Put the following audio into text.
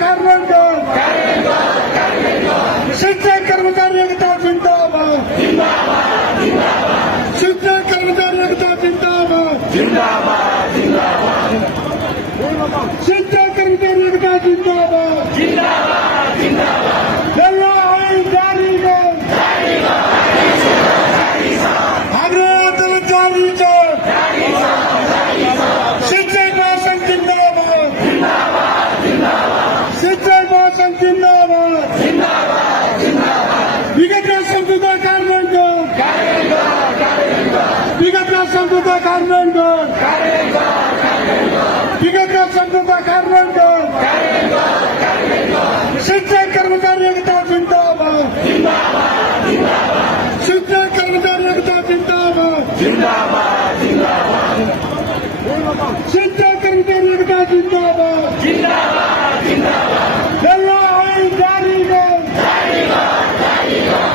ಕಾರ್ಮಿಕ ಶಿಕ್ಷಕ कर्मचारी एकता जिंदाबाद शिक्षक कर्मचारी एकता जिंदाबाद शिक्षक कर्मचारी एकता जिंदाबाद ಎಲ್ಲ ಆಯ್ನ್ ಜಾರಿಗೆ ಆಗ್ರಹದಲ್ಲಿ ಜಾರಿಗೆ ಶಿಕ್ಷಕ ಭಾಷಣ जिंदाबाद शिक्षक भाषण जिंदाबाद विगत संस्कृत कार्मिक विगत संस्कृत कार्मिक विगत संस्कृत कार्मिक शिक्षक कर्मचारी एकता जिंदाबाद शिक्षक कर्मचारी एकता जिंदाबाद